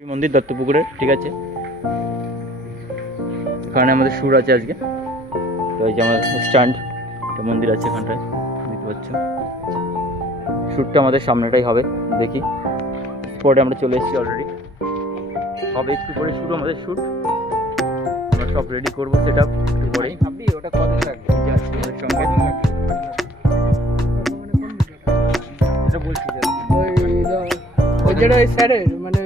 মন্দির দত্তপুকুরের, ঠিক আছে। এখানে আমাদের সুর আছে আজকে, তো এই যে আমার স্ট্যান্ড, একটা মন্দির আছে এখানটায়, দেখতে পাচ্ছ। শ্যুটটা আমাদের সামনেটাই হবে, দেখি। স্পটে আমরা চলে এসেছি অলরেডি, হবে একটু করে শুরু আমাদের শ্যুট। আমরা সব রেডি করবো, সেটা একটু পরেই। ভাবি ওটা কত লাগবে আমাদের সঙ্গে এটা বলছি যে ওই যেটা ওই স্যারের মানে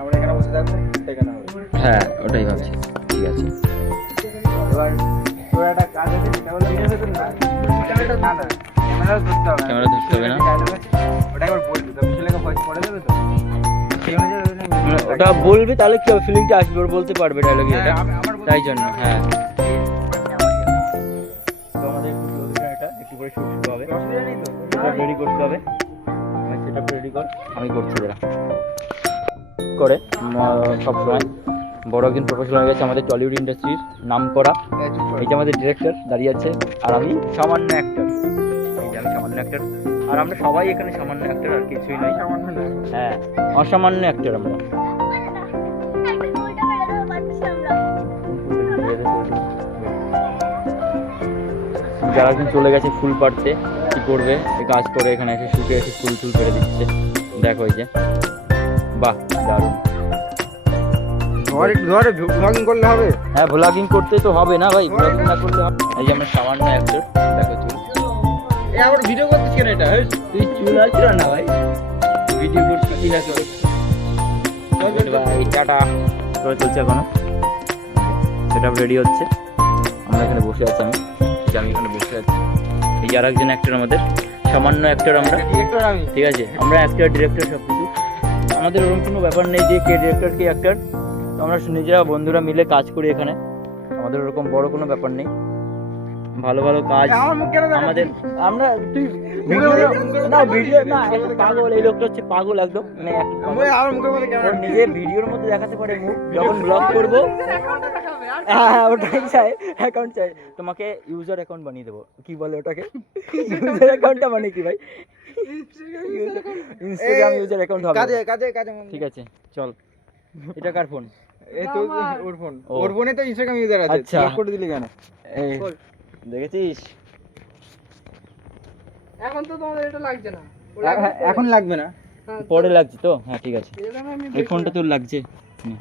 আমরা এখানে বসে থাকবো সেখানে হবে। হ্যাঁ, ওটাই ভাবছি। ঠিক আছে, এবার তোর একটা কাজ আছে, সেটা হলো ক্যামেরাটা না ক্যামেরা ধরতে হবে, ক্যামেরা ধরতে হবে না। ওটা একবার বলবি তো, বিশালের ভয়েস পড়ে দেবে তো সেই অনুযায়ী ওটা বলবি, তাহলে কি হবে, ফিলিংটা আসবে, ওর বলতে পারবে ডায়লগ, এটা তাই জন্য। হ্যাঁ, তো আমাদের একটু লোকেশন, এটা একটু করে শুট শুরু হবে, সেটা রেডি করতে হবে। সেটা রেডি কর, আমি করছি দাঁড়া। করে সবসময় বড় একজন প্রফেশনাল হয়ে গেছে আমাদের টলিউড ইন্ডাস্ট্রির নাম করা। এই যে আমাদের ডিরেক্টর দাঁড়িয়ে আছে, আর আমি সামান্য অ্যাক্টর। এই যে আমি সামান্য অ্যাক্টর, আর আমরা সবাই এখানে সামান্য অ্যাক্টর, আর কিছুই নয়। সামান্য না, হ্যাঁ, অসামান্য অ্যাক্টর আমরা। যারা একদিন চলে গেছে ফুল পাড়তে, কি করবে, এই কাজ করে এখানে এসে শুটে এসে ফুল টুল পেরে দিচ্ছে। দেখো এই যে, বাহ দারুণ। ঘরে ব্লগিং করলে হবে? হ্যাঁ, ভ্লগিং করতে তো হবে না ভাই, ভ্লগিং না করলে হবে। এই যে আমরা সামান্য অ্যাক্টর, দেখো চুল। এ আবার ভিডিও করছিস কেন এটা? তুই চুল আসছিল না ভাই, ভিডিও করছি কি না করছি। ভাই টাটা করে চলছে এখনো, সেটা রেডি হচ্ছে। আমরা এখানে বসে আছি, আমি এখানে বসে আছি। এই যে আর একজন অ্যাক্টর, আমাদের সামান্য অ্যাক্টর আমরা, ডিরেক্টর আমি। ঠিক আছে। আমরা অ্যাক্টর ডিরেক্টর সব কিছু, আমাদের ওরকম কোনো ব্যাপার নেই যে কে ডিরেক্টর কে অ্যাক্টর। তো আমরা নিজেরা বন্ধুরা মিলে কাজ করি এখানে, আমাদের ওরকম বড় কোনো ব্যাপার নেই। ভালো ভালো কাজ আমার মুখ কেন দেখাচ্ছিস? আমাদের, আমরা তুই ভিডিও না, ভিডিও না, একটা পাগল, এই লোকটা হচ্ছে পাগল একদম, মানে একটা পাগল। আমার মুখের মধ্যে ওর ক্যামেরা নিজের ভিডিওর মধ্যে দেখাতে পারে মুখ, যখন ব্লগ করবো। হ্যাঁ, ওটাই চাই, অ্যাকাউন্ট চাই। তোমাকে ইউজার অ্যাকাউন্ট বানিয়ে দেবো, কি বলে ওটাকে, ইউজার অ্যাকাউন্টটা মানে কি ভাই, ইনস্টাগ্রাম ইউজার অ্যাকাউন্ট হবে। কাজে কাজে কাজে ঠিক আছে, চল। এটা কার ফোন? এই তো ওর ফোন, ও। ওর ফোনে তো ইনস্টাগ্রাম ইউজার আছে। আচ্ছা। লক করে দিলি কেন? এই দেখেছিস, এখন তো তোমাদের এটা লাগছে না, এখন লাগবে না। পরে লাগছে তো। হ্যাঁ ঠিক আছে, এই ফোনটা তোর লাগছে। নে।